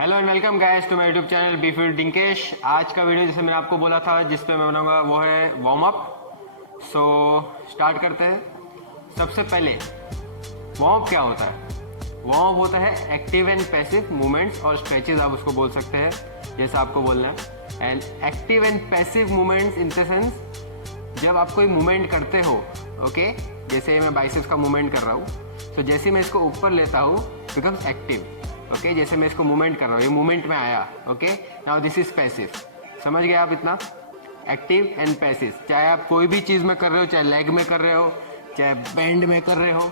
Hello and welcome guys to my YouTube channel be fit Dinkesh. आज का video जैसे मैंने आपको बोला था जिस पे मैं बनाऊंगा वो है वार्म अप। सो स्टार्ट करते हैं। सबसे पहले वार्म अप क्या होता है? वार्म अप होता है एक्टिव एंड पैसिव मूवमेंट्स और स्ट्रेचेज, आप उसको बोल सकते हैं जैसा आपको बोलना है। And active and passive movements in the sense जब आप कोई मूवमेंट करते हो, ओके जैसे मैं बाइसेप्स का मूवमेंट कर रहा हूँ, तो जैसे मैं इसको ऊपर लेता हूँ बिकम्स एक्टिव। ओके जैसे मैं इसको मूवमेंट कर रहा हूँ, ये मूवमेंट में आया। Okay now this is passive. समझ गए आप इतना? एक्टिव एंड पैसिव, चाहे आप कोई भी चीज में कर रहे हो, चाहे लेग में कर रहे हो, चाहे बैंड में कर रहे हो।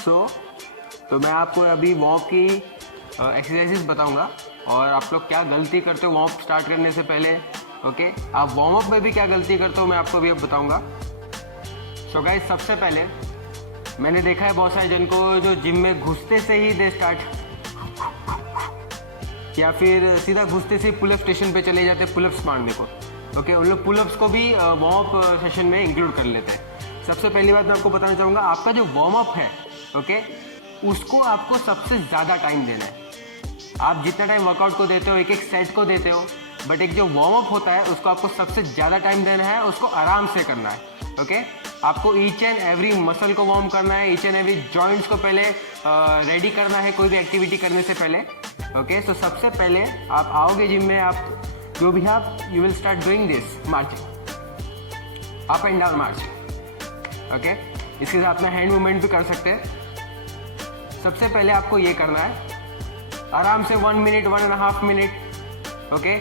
तो मैं आपको अभी वार्म की एक्सरसाइजेस बताऊंगा और आप लोग क्या गलती करते हो वार्म स्टार्ट करने से पहले। ओके आप वार्म अप में भी क्या गलती करते हो मैं आपको भी अब बताऊंगा। सो गाइस, सबसे पहले मैंने देखा है बहुत सारे जन को जो जिम में घुसते से ही दे स्टार्ट, या फिर सीधा घुसते से पुलअप स्टेशन पे चले जाते पुलअप्स मारने को। ओके उन लोग पुलअप्स को भी वार्म अप सेशन में इंक्लूड कर लेते हैं। सबसे पहली बात मैं आपको बताना चाहूँगा, आपका जो वार्म अप है ओके उसको आपको सबसे ज़्यादा टाइम देना है। आप जितना टाइम वर्कआउट को देते हो, एक एक सेट को देते हो, बट एक जो वार्म अप होता है उसको आपको सबसे ज़्यादा टाइम देना है, उसको आराम से करना है। ओके आपको ईच एंड एवरी मसल को वार्म करना है, ईच एंड एवरी जॉइंट्स को पहले रेडी करना है कोई भी एक्टिविटी करने से पहले। ओके सो सबसे पहले आप आओगे जिम में, आप जो भी आप you will start doing this marching, up and down March. Okay इसके साथ में हैंड मूवमेंट भी कर सकते हैं। सबसे पहले आपको ये करना है आराम से 1 मिनट 1.5 मिनट। ओके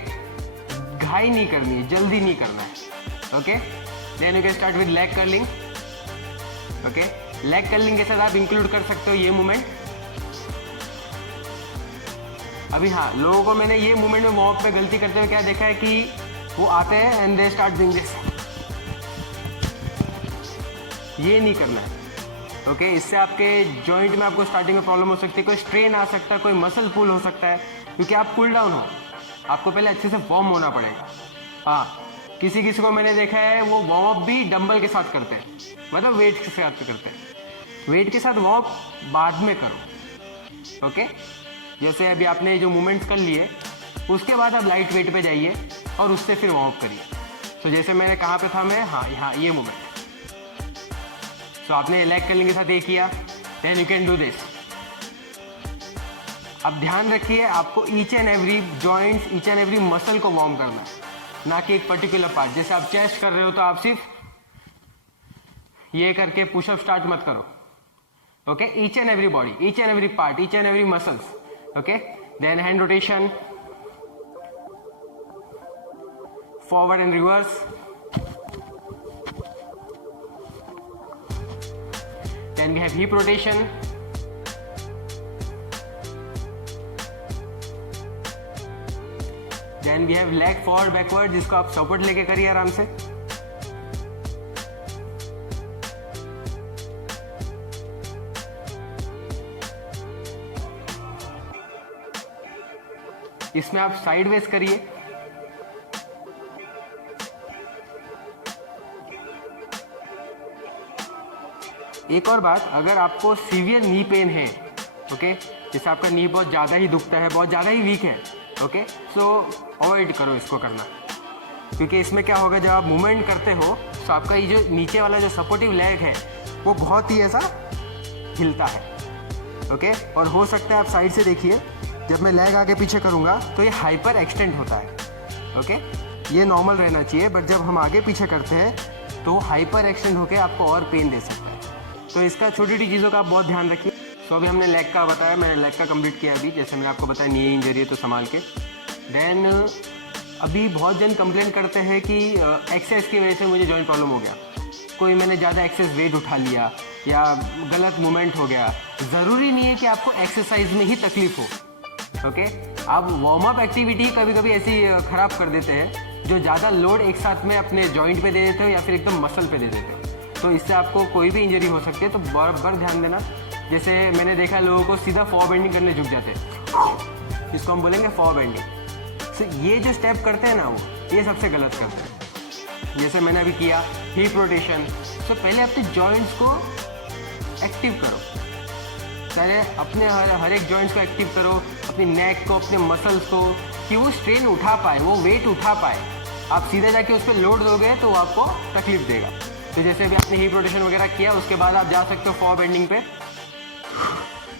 घाई नहीं करनी है, जल्दी नहीं करना है। Okay then you can start with leg curling. Okay leg curling के साथ आप इंक्लूड कर सकते हो ये मूवमेंट। अभी हाँ, लोगों को मैंने ये मूवमेंट में वार्म अप में गलती करते हुए क्या देखा है कि वो आते हैं and they start doing this. ये नहीं करना है। ओके इससे आपके जॉइंट में आपको स्टार्टिंग में प्रॉब्लम हो सकती है, कोई स्ट्रेन आ सकता है, कोई मसल पुल हो सकता है, क्योंकि आप कूल डाउन हो, आपको पहले अच्छे से वार्म होना पड़ेगा। हाँ किसी किसी को मैंने देखा है वो वार्म अप भी डंबल के साथ करते हैं, मतलब वेट के साथ करते हैं। वेट के साथ वार्म अप बाद में करो। ओके जैसे अभी आपने जो मूवमेंट्स कर लिए उसके बाद आप लाइट वेट पे जाइए और उससे फिर वार्म अप करिए। तो जैसे मैंने कहाँ पे था मैं, हाँ यहाँ ये मूवमेंट। तो आपने लेग कर्लिंग के साथ ये किया, then you can do this. अब ध्यान रखिए आपको each and every joints, each and every muscle को वार्म करना है, ना कि एक पर्टिकुलर पार्ट। जैसे आप चेस्ट कर रहे हो तो आप सिर्फ ये करके पुशअप स्टार्ट मत करो। Okay each and every body, each and every part, each and every muscles. Okay then hand rotation, forward and reverse, then we have hip rotation, then we have leg forward backward, जिसको आप support लेके करिए आराम से। इसमें आप sideways करिए। एक और बात, अगर आपको सीवियर नी पेन है, ओके जैसे आपका नी बहुत ज़्यादा ही दुखता है, बहुत ज़्यादा ही वीक है, ओके सो अवॉइड करो इसको करना, क्योंकि इसमें क्या होगा जब आप मूवमेंट करते हो तो आपका ये जो नीचे वाला जो सपोर्टिव लेग है वो बहुत ही ऐसा हिलता है। ओके और हो सकता है आप साइड से देखिए, जब मैं लेग आगे पीछे करूँगा तो ये हाइपर एक्सटेंड होता है। ओके ये नॉर्मल रहना चाहिए, बट जब हम आगे पीछे करते हैं तो हाइपर एक्सटेंड होकर आपको और पेन दे सकता है। तो इसका छोटी छोटी चीज़ों का आप बहुत ध्यान रखिए। सो अभी हमने लेग का बताया, मैंने लेग का कंप्लीट किया अभी, जैसे मैंने आपको बताया नी इंजरी है तो संभाल के। देन अभी बहुत जन कंप्लेंट करते हैं कि एक्सेस की वजह से मुझे जॉइंट प्रॉब्लम हो गया, कोई मैंने ज़्यादा एक्सेस वेट उठा लिया या गलत मूवमेंट हो गया। ज़रूरी नहीं है कि आपको एक्सरसाइज में ही तकलीफ हो। ओके आप वार्म अप एक्टिविटी कभी कभी ऐसी ख़राब कर देते हैं जो ज़्यादा लोड एक साथ में अपने जॉइंट पे दे देते हो या फिर एकदम मसल पे दे देते हो, तो इससे आपको कोई भी इंजरी हो सकती है। तो बराबर ध्यान देना। जैसे मैंने देखा लोगों को सीधा फॉर बेंडिंग करने झुक जाते हैं, इसको हम बोलेंगे फॉर बेंडिंग। तो ये जो स्टेप करते हैं ना वो ये सबसे गलत करते हैं। जैसे मैंने अभी किया हिप रोटेशन, तो पहले अपने जॉइंट्स को एक्टिव करो। सारे अपने हर एक जॉइंट्स को एक्टिव करो, अपनी नेक को, अपने मसल्स को, कि वो स्ट्रेन उठा पाए, वो वेट उठा पाए। आप सीधे जाके उस पर लोड दोगे तो वो आपको तकलीफ देगा। तो जैसे अभी आपने हिप रोटेशन वगैरह किया, उसके बाद आप जा सकते हो फॉर बेंडिंग पे।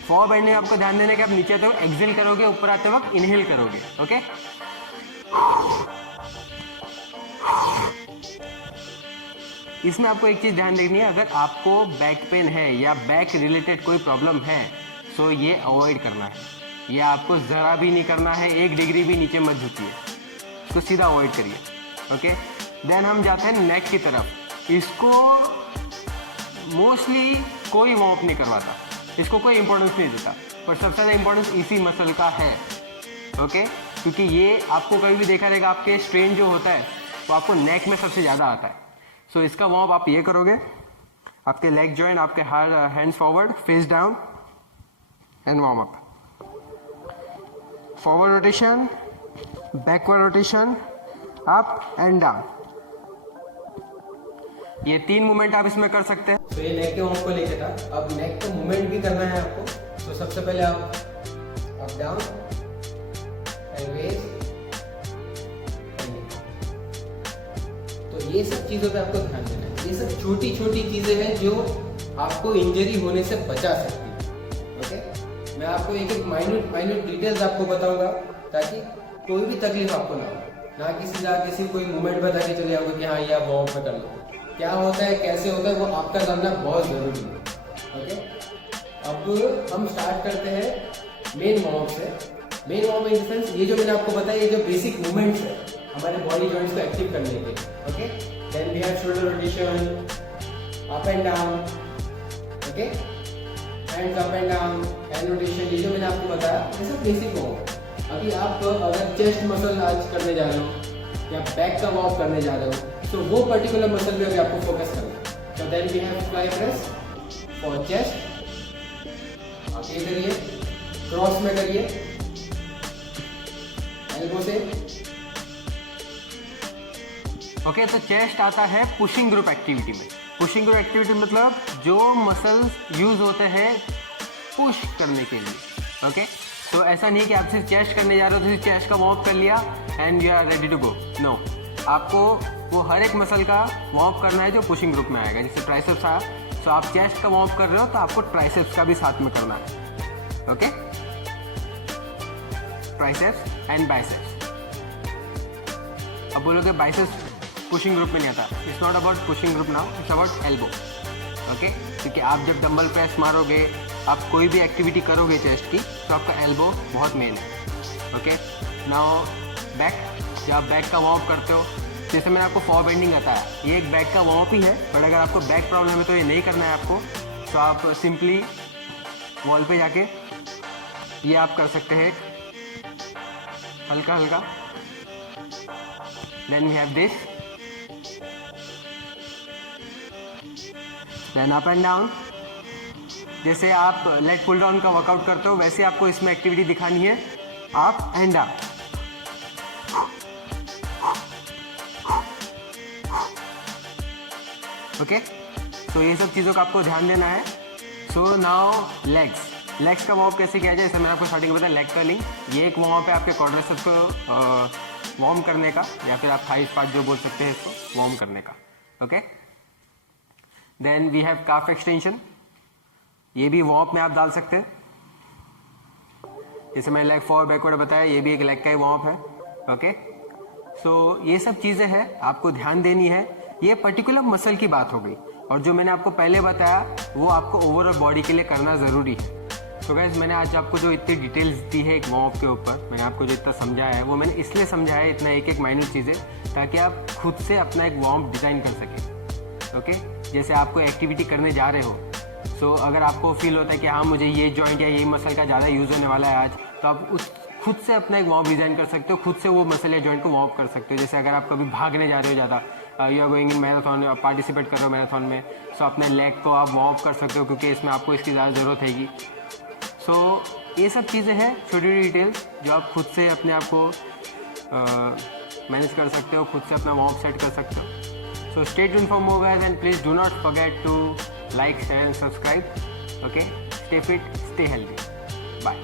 फॉर बेंडिंग आपको ध्यान देना कि आप नीचे आते वक्त एक्सेल करोगे, ऊपर आते वक्त इनहेल करोगे। ओके, इसमें आपको एक चीज़ ध्यान देनी है, अगर आपको बैक पेन है या बैक रिलेटेड कोई प्रॉब्लम है तो ये अवॉइड करना है, ये आपको ज़रा भी नहीं करना है, 1 डिग्री भी नीचे मत झुकिए, तो सीधा अवॉइड करिए। ओके, देन हम जाते हैं नेक की तरफ। इसको मोस्टली कोई वार्म अप नहीं करवाता, इसको कोई इंपॉर्टेंस नहीं देता, पर सबसे ज़्यादा इंपॉर्टेंस इसी मसल का है। ओके, क्योंकि ये आपको कभी भी देखा रहेगा, आपके स्ट्रेन जो होता है वो आपको नेक में सबसे ज़्यादा आता है। सो इसका वार्म अप आप ये करोगे, आपके लेग जॉइंट, आपके hands forward, face down and warm up. Forward rotation, backward rotation, up and down, ये 3 मूवमेंट आप इसमें कर सकते हैं। तो ये नेक के वार्म को लेके था। अब नेक का मूवमेंट भी करना है आपको। तो सबसे पहले आप अप डाउन एंड रेज, तो ये सब चीजों पे आपको ध्यान देना है। ये सब छोटी छोटी चीजें हैं जो आपको इंजरी होने से बचा सकती है। ओके, मैं आपको एक एक माइन्यूट डिटेल्स आपको बताऊंगा ताकि कोई भी तकलीफ आपको ना हो, ना किसी कोई मूवमेंट बता के चले जाओगे कि हाँ ये आप वार्म अप कर लो। क्या होता है, कैसे होता है, वो आपका जानना बहुत जरूरी है। ओके, अब हम स्टार्ट करते हैं मेन वार्म अप से। Main warm up in the sense, ये जो मैंने आपको बताया, ये जो बेसिक मूवमेंट्स है हमारे बॉडी जॉइंट्स को एक्टिव करने के। Okay, then we have shoulder rotation, up and down, okay, hands up and down, hand rotation, ये जो मैंने आपको बताया ये सब बेसिक वार्म। अभी आप अगर चेस्ट मसल आज करने जा रहे हो या बैक का वार्म करने जा रहे हो, तो वो पर्टिकुलर मसल पे अभी आपको फोकस करना है। तो then we have fly press for chest, आप ये करिए, क्रॉस में करिए, एल्बो से। ओके, तो चेस्ट आता है पुशिंग ग्रुप एक्टिविटी में। पुशिंग ग्रुप एक्टिविटी मतलब जो मसल्स यूज होते हैं पुश करने के लिए। ओके, तो ऐसा नहीं कि आप सिर्फ चेस्ट करने जा रहे हो तो सिर्फ चेस्ट का वार्म अप कर लिया and you are ready to go. No, आपको वो हर एक मसल का वार्म अप करना है जो पुशिंग ग्रुप में आएगा। जैसे ट्राइसेप्स आया, तो आप चेस्ट का वार्म अप कर रहे हो तो आपको ट्राइसेप्स का भी साथ में करना है। Okay, triceps and biceps. अब बोलोगे बाइसेप्स पुशिंग ग्रुप में नहीं आता, it's not about pushing group now, it's about elbow. Okay, क्योंकि आप जब डंबल प्रेस मारोगे, आप कोई भी एक्टिविटी करोगे चेस्ट की, तो आपका एल्बो बहुत मेन है। ओके, नाउ बैक, जब आप बैक का वार्म अप करते हो, जैसे मैंने आपको फॉर बेंडिंग बताया, ये एक बैक का वार्म अप ही है, बट अगर आपको बैक प्रॉब्लम है तो ये नहीं करना है आपको, तो आप सिंपली वॉल पे जाके ये आप कर सकते हैं हल्का हल्का। Then we have this, then up and down. जैसे आप लेग पुल डाउन का वर्कआउट करते हो, वैसे आपको इसमें एक्टिविटी दिखानी है, अप एंड डाउन। ओके, तो ये सब चीज़ों का आपको ध्यान देना है। सो नाउ लेग्स का वार्म अप कैसे किया जाए, जैसे मैंने आपको स्टार्टिंग में बताया लेग कर्लिंग, ये एक वार्म अप है आपके क्वाड्रिसेप्स को वार्म करने का, या फिर आप थाइस पार्ट जो बोल सकते हैं इसको वार्म करने का। Okay, then we have calf extension, ये भी वार्म अप में आप डाल सकते हैं। जैसे मैंने लेग फॉरवर्ड बैकवर्ड बताया, ये भी एक लेग का ही वार्म अप है। ओके, सो ये सब चीज़ें हैं आपको ध्यान देनी है। ये पर्टिकुलर मसल की बात हो गई, और जो मैंने आपको पहले बताया वो आपको ओवरऑल बॉडी के लिए करना ज़रूरी है। तो गाइस, मैंने आज आपको जो इतनी डिटेल्स दी है एक वार्म अप के ऊपर, मैंने आपको जो इतना समझाया है वो मैंने इसलिए समझाया है, इतना एक एक माइन्यूट चीज़ें, ताकि आप खुद से अपना एक वार्म अप डिज़ाइन कर सकें। ओके, जैसे आप कोई एक्टिविटी करने जा रहे हो, सो अगर आपको फील होता है कि हाँ मुझे ये जॉइंट या ये मसल का ज़्यादा यूज़ होने वाला है आज, तो आप उस खुद से अपना एक वार्म अप डिज़ाइन कर सकते हो, खुद से वो मसल या जॉइंट को वार्म अप कर सकते हो। जैसे अगर आप कभी भागने जा रहे हो ज़्यादा, you are going in marathon, participate कर रहे हो मैराथन में, सो अपने लेग को आप वार्म अप कर सकते हो, क्योंकि इसमें आपको इसकी ज़्यादा ज़रूरत हैगी। सो ये सब चीज़ें हैं छोटी छोटी डिटेल्स जो आप खुद से अपने आप को मैनेज कर सकते हो, खुद से अपना वार्म अप सेट कर सकते हो। So stay tuned for more guys, and please do not forget to like, share and subscribe. Okay, stay fit, stay healthy. Bye.